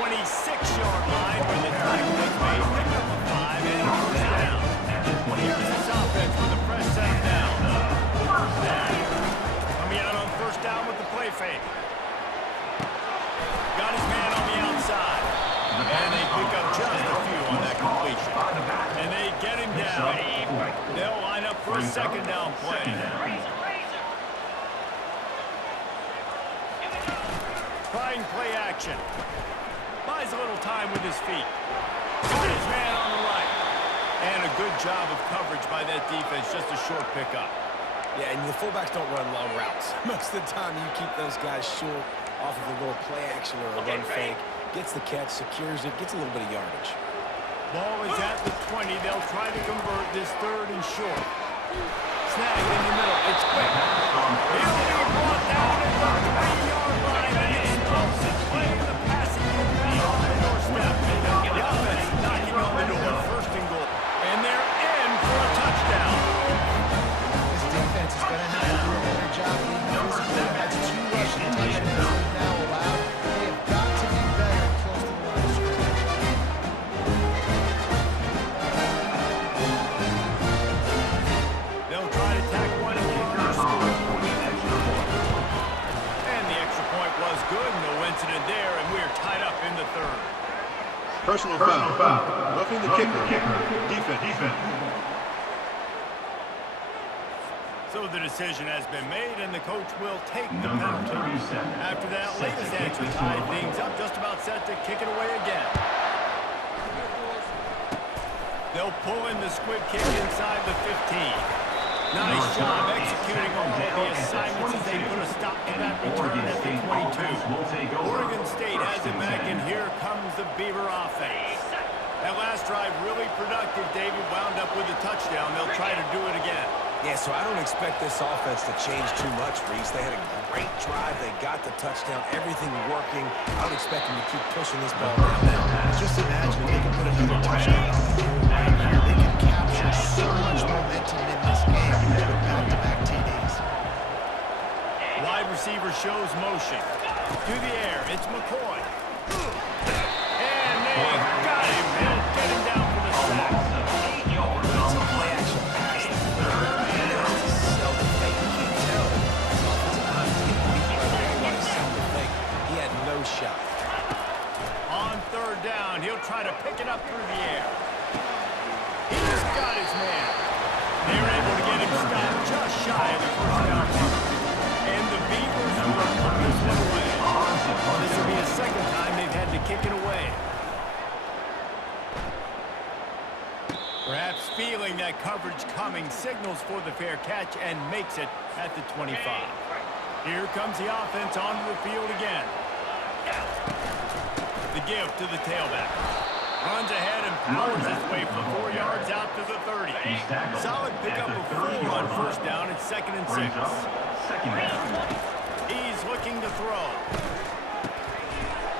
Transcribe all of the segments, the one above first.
26-yard line where the tackle is made. Pick up a 5 and a first down. Here's this offense with a fresh set of downs. Coming out on first down with the play fake. Got his man on the outside. And they pick up just a few on that completion. And they get him down. They'll line up for a second down play. Trying play action. Buys a little time with his feet. Got his man on the right. And a good job of coverage by that defense. Just a short pickup. Yeah, and the fullbacks don't run long routes. Most of the time, you keep those guys short off of a little play action or a run fake. Gets the catch, secures it, gets a little bit of yardage. Ball is at the 20. They'll try to convert this third and short. Snag in the middle. It's quick. He'll be brought down at the 3-yard line. An explosive play in the passing game now on the doorstep. The offense knocking on the door. First and goal. And they're in for a touchdown. This defense is going to have to do a better job being physical. That's 2 rushing touchdowns now allowed. They have got to be better close to the line of scrimmage. They'll try to tack one and kick their score. And the extra point was good. No incident there, and we're tied up in the third. Personal foul. Roughing the kicker. Defense. So the decision has been made, and the coach will take the penalty. After that latest entry tied things up, just about set to kick it away again. They'll pull in the squib kick inside the 15. Nice job executing all the assignments as they put a stop to that return at the 22. Oregon State has it back, and here comes the Beaver offense. That last drive really productive. David wound up with a touchdown. They'll try to do it again. Yeah, so I don't expect this offense to change too much, Reese. They had a great drive. They got the touchdown. Everything working. I would expect them to keep pushing this ball down now. Just imagine if they can put another touchdown on the board right here. They can capture so much momentum in this game with back-to-back TDs. Wide receiver shows motion. To the air, it's McCoy. And they've got him. They'll get him down for the sack. It's a play action pass. Sell the fake. You can't tell. His offensive line is getting beat by the way he sell the fake. He had no shot. On third down, he'll try to pick it up through the air. He's got his man. They're able to get him stopped just shy of the first down mark. And the Beavers will put this one away. This will be the second time they've had to kick it away. Perhaps feeling that coverage coming, signals for the fair catch and makes it at the 25. Here comes the offense onto the field again. The give to the tailback. Runs ahead and powers his way for 4 yards out to the 30. Solid pickup of 4 on first down. It's 2nd and 6. He's looking to throw.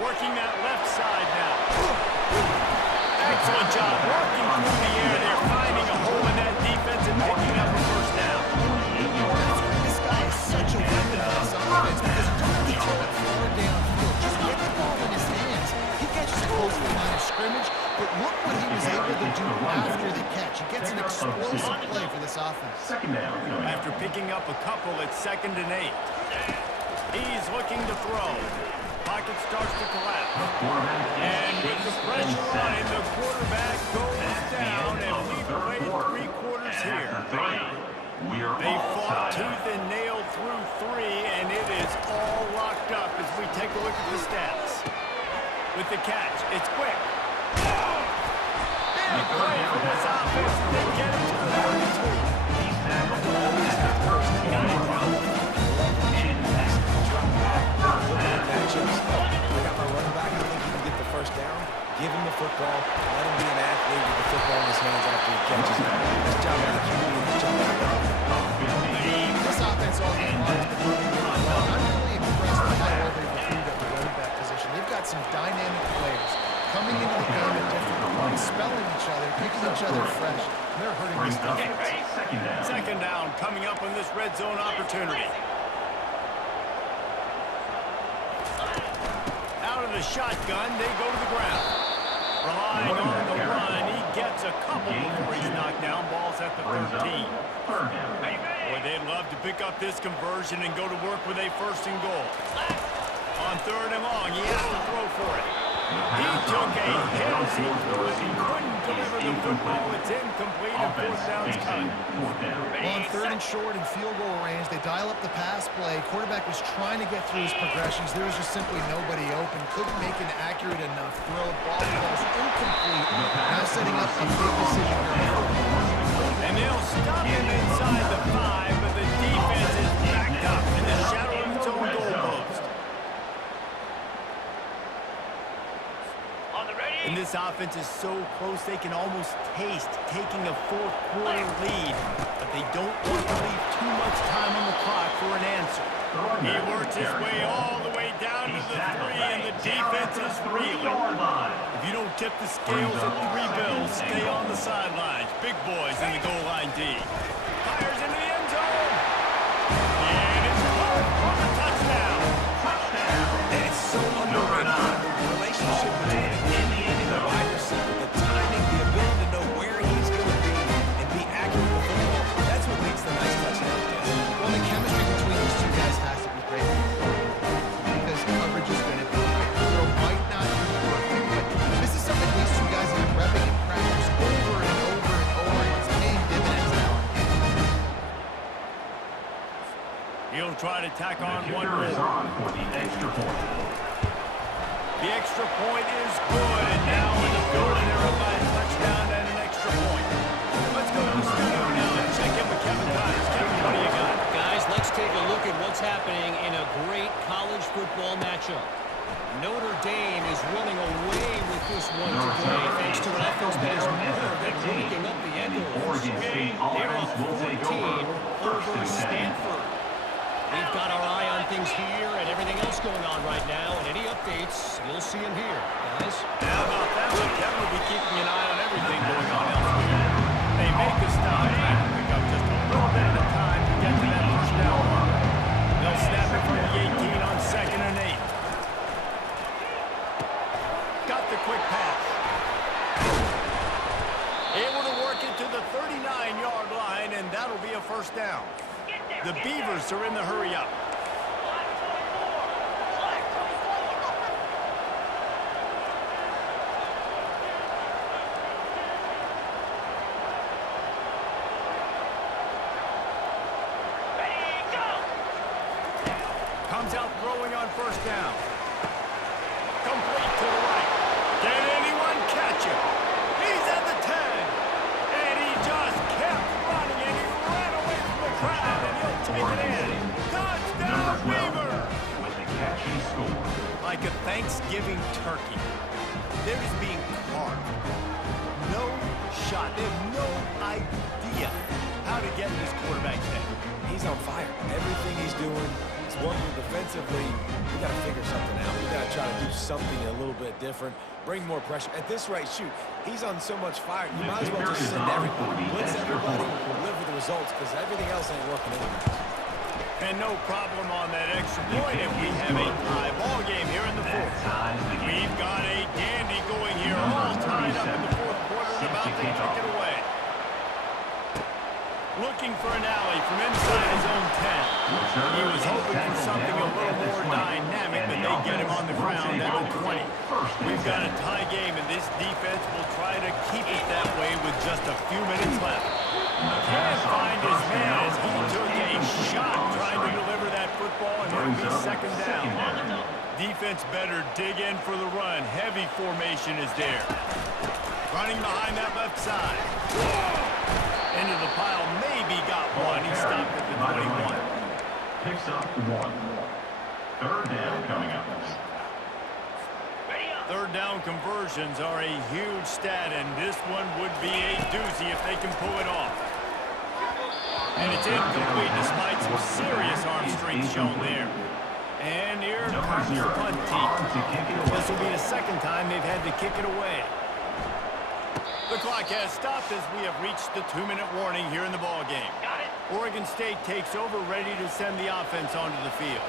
Working that left side now. Excellent job working through the air. They're finding a hole in that defense and picking up a first down. This guy is such a weapon on this offense because he doesn't have to throw it far downfield. Just get the ball in his hands. He catches close to the line of scrimmage, but look what he was able to do after the catch. He gets an explosive play for this offense. After picking up a couple, it's 2nd and 8. He's looking to throw. Pocket starts to collapse. And with the pressure on him, the quarterback goes down, and we've played 3 quarters here. They fought tooth and nail through 3, and it is all locked up as we take a look at the stats. With the catch, it's quick. Big play for this offense. They get it to the 32. I got my running back. I think he can get the first down. Give him the football. Let him be an athlete with the football in his hands after he catches it. His job as a QB and his job as a This offense all game long has been running really well. I'm really impressed with how well they've recruited at the running back position. They've got some dynamic players coming into the game at different points, spelling each other, picking each other fresh. They're hurting this defense. 2nd down coming up on this red zone opportunity. Out of the the shotgun. They go to the ground. Relying on the run, he gets a couple before he's knocked down. Ball's at the 13. Boy, they'd love to pick up this conversion and go to work with a first and goal. On 3rd and long, he has to throw for it. He took a hit as he threw it. He couldn't deliver the football. It's incomplete and 4th down's cut. Well, on 3rd and short and field goal range, they dial up the pass play. Quarterback was trying to get through his progressions. There was just simply nobody open. Couldn't make an accurate enough throw. Ball falls incomplete. Now setting up a big decision here. And they'll stop him inside the 5, but the defense is backed up in the shadow of its own goalpost. And this offense is so close they can almost taste taking a 4th-quarter lead, but they don't want to leave too much time on the clock for an answer. He works his way all the way down to the 3, and the defense is reeling. If you don't tip the scales at 3 bills, stay on the sidelines. Big boys in the goal line D. Fires into the end zone. And it's caught for the touchdown. And it's so underrated. The relationship between the Indian and the wide receiver, the timing, the ability to know where he's going to be and be accurate with the football, that's what makes the nice touchdown. Well, the chemistry between these two guys has to be great because coverage is going to be great. The throw might not be perfect, but this is something these two guys have been repping in practice over and over and over, and it's paying dividends now. He'll try to tack on one more. The extra point is good, and now in the building, they're up by a touchdown and an extra point. Let's go to the studio now and check in with Kevin Tice. Kevin, what do you got? Guys, let's take a look at what's happening in a great college football matchup. Notre Dame is running away with this one today thanks to an offense that is more than breaking up the echoes. They're up 14 over Stanford. We've got our eye on things here and everything else going on right now, and any updates, you'll see them here, guys. How about that one? Kevin will be keeping an eye on everything going on elsewhere. They make the stop, trying to pick up just a little bit at a time to get to that first down mark. They'll snap it from the 18 on 2nd and 8. Got the quick pass. Able to work it to the 39-yard line, and that'll be a first down. The Beavers are in the hurry-up. Comes out throwing on first down. Complete to the right. Can anyone catch him? He's at the 10. And he just kept running, and he ran away from the crowd, and he'll take it in. Touchdown, Beaver! Like a Thanksgiving turkey. They're just being carved. No shot. They have no idea how to get in this quarterback's head. He's on fire. Everything he's doing is working defensively. We got to figure something out. We got to try to do something a little bit different. Bring more pressure. At this rate, shoot, he's on so much fire. You might as well just send everybody, blitz everybody, live with the results, because everything else ain't working anyway. And no problem on that extra point, and we have a tie ball game here in the 4th. We've got a dandy going here, all tied up in the 4th quarter and about to kick it away. Looking for an alley from inside his own 10. He was hoping for something a little more dynamic, but they get him on the ground at the 20. We've got a tie game, and this defense will try to keep it that way with just a few minutes left. Can't find his man as he took a shot trying to deliver that football, and it'll be 2nd down. Defense better dig in for the run. Heavy formation is there. Running behind that left side. Into the pile, maybe got one. He stopped at the 21. Picks up 1. 3rd down coming up. 3rd down conversions are a huge stat, and this one would be a doozy if they can pull it off. And it's incomplete despite some serious arm strength shown there. And here comes the punt team. This will be the 2nd time they've had to kick it away. The clock has stopped as we have reached the 2-minute warning here in the ballgame. Oregon State takes over, ready to send the offense onto the field.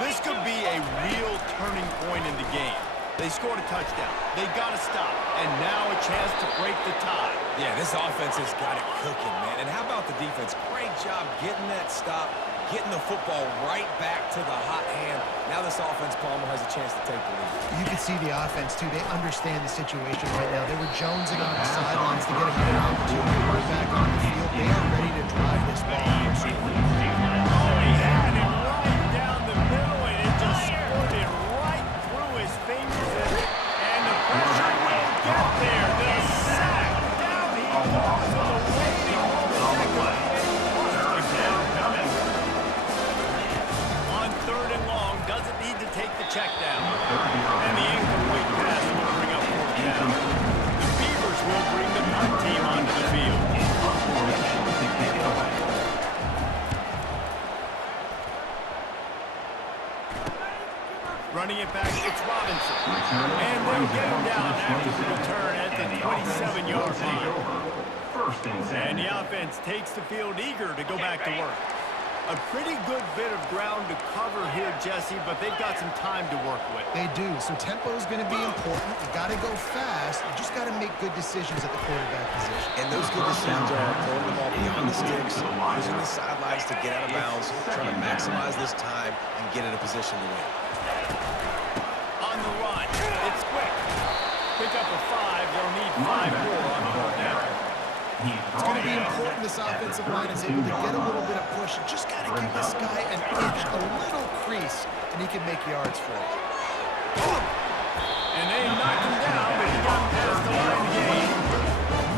This could be a real turning point in the game. They scored a touchdown. They got to stop. And now a chance to break the tie. Yeah, this offense has got it cooking, man. And how about the defense? Great job getting that stop, getting the football right back to the hot hand. Now this offense, Palmer, has a chance to take the lead. You can see the offense, too. They understand the situation right now. They were jonesing on the sidelines to get a better opportunity to run back on the field. They are ready to drive this ball. Oh, he had it right down the middle, and it just squirted right through his fingers. And the pressure will get there. The sack. Down he goes on the waiting on 3rd and long, doesn't need to take the check down. And the incomplete pass will bring up 4th down. The Beavers will bring the punt team onto the field. Running it back, it's Robinson. And they'll get him down after the return at the 27-yard line. And the offense takes the field eager to go back to work. A pretty good bit of ground to cover here, Jesse, but they've got some time to work with. They do, so tempo is going to be important. You got to go fast. You just got to make good decisions at the quarterback position. And those good decisions are throwing the ball beyond the sticks, using the sidelines to get out of bounds, trying to maximize this time and get in a position to win. On the run, it's quick. Pick up a 5, they'll need 5 more on 4th down. It's going to be important this offensive line is able to get a little bit of push. You just got to give this guy an inch, a little crease, and he can make yards for it. And they knocked him down, but he got past the line again.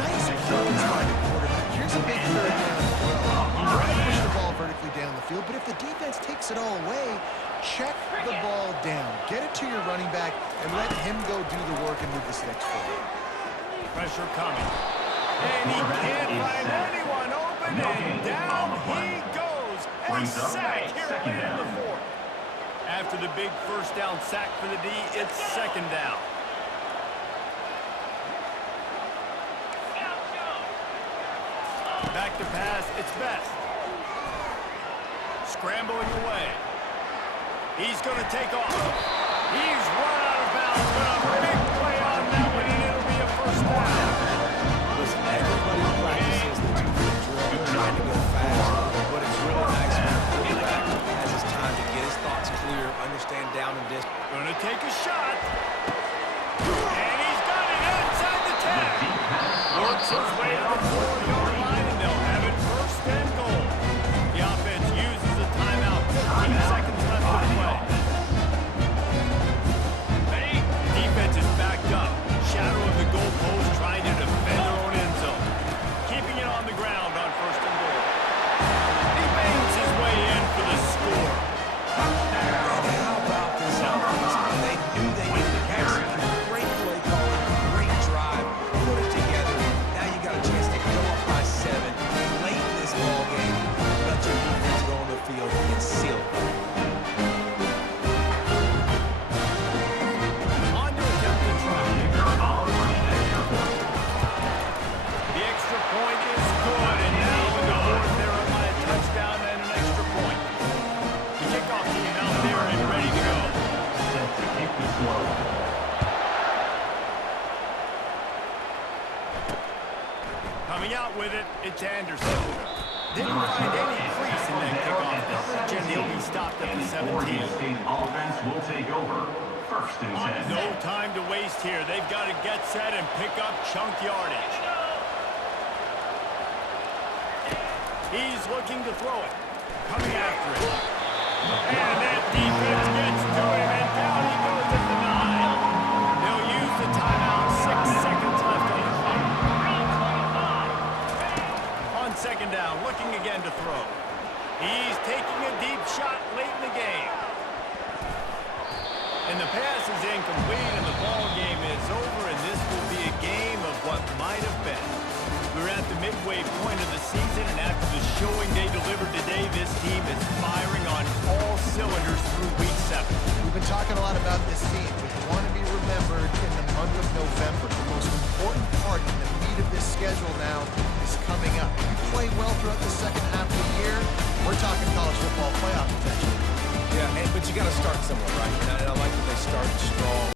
Nice plays by the quarterback. Here's a big 3rd down throw. You want to push the ball vertically down the field, but if the defense takes it all away, check the ball down. Get it to your running back and let him go do the work and move the sticks for you. Pressure coming. And he can't find anyone open, and down he goes. And a sack here late in the 4th. After the big 1st down sack for the D, it's 2nd down. Back to pass, it's Best. Scrambling away. He's going to take off. He's run out of bounds, but a big play on that one, and it'll be a 1st down. Listen, everybody practices the 2-minute drill, trying to go fast, but it's really nice when the quarterback has his time to get his thoughts clear, understand down and distance. Gonna take a shot. And he's got it inside the 10. Works his way to the 4-yard line, and they'll have it 1st and goal. The offense uses a timeout. 15 seconds left to play. Defense is backed up. Shadow of the goalpost trying to defend their own end zone. Keeping it on the ground on 1st and goal. He bangs his way in for the score. And how about this offense? They knew they needed to execute. Great play calling, great drive, put it together. Now you got a chance to go up by 7 late in this ball game. Let your defense go on the field and seal it. On to attempt to try. The extra point is good, and now in the 4th, they're up by a touchdown and an extra point. The kickoff team out there and ready to go. Coming out with it, it's Anderson. Didn't find any crease in that kickoff coverage, and he'll be stopped at the 17. State offense will take over. 1st and 10. No time to waste here. They've got to get set and pick up chunk yardage. He's looking to throw it. Coming after it. And that defense gets to him, and down he goes at the 9. They'll use the timeout. 6 seconds left on the clock. On 2nd down, looking again to throw. He's taking a deep shot late in the game. And the pass is incomplete, and the ball game is over, and this will be a game of what might have been. We're at the midway point of the season, and after the showing they delivered today, this team is firing on all cylinders through week 7. We've been talking a lot about this team, but you want to be remembered in the month of November. The most important part in the meat of this schedule now is coming up. If you play well throughout the 2nd half of the year, we're talking college football playoff potential. Yeah, but you got to start somewhere, right? And I like that they started strong.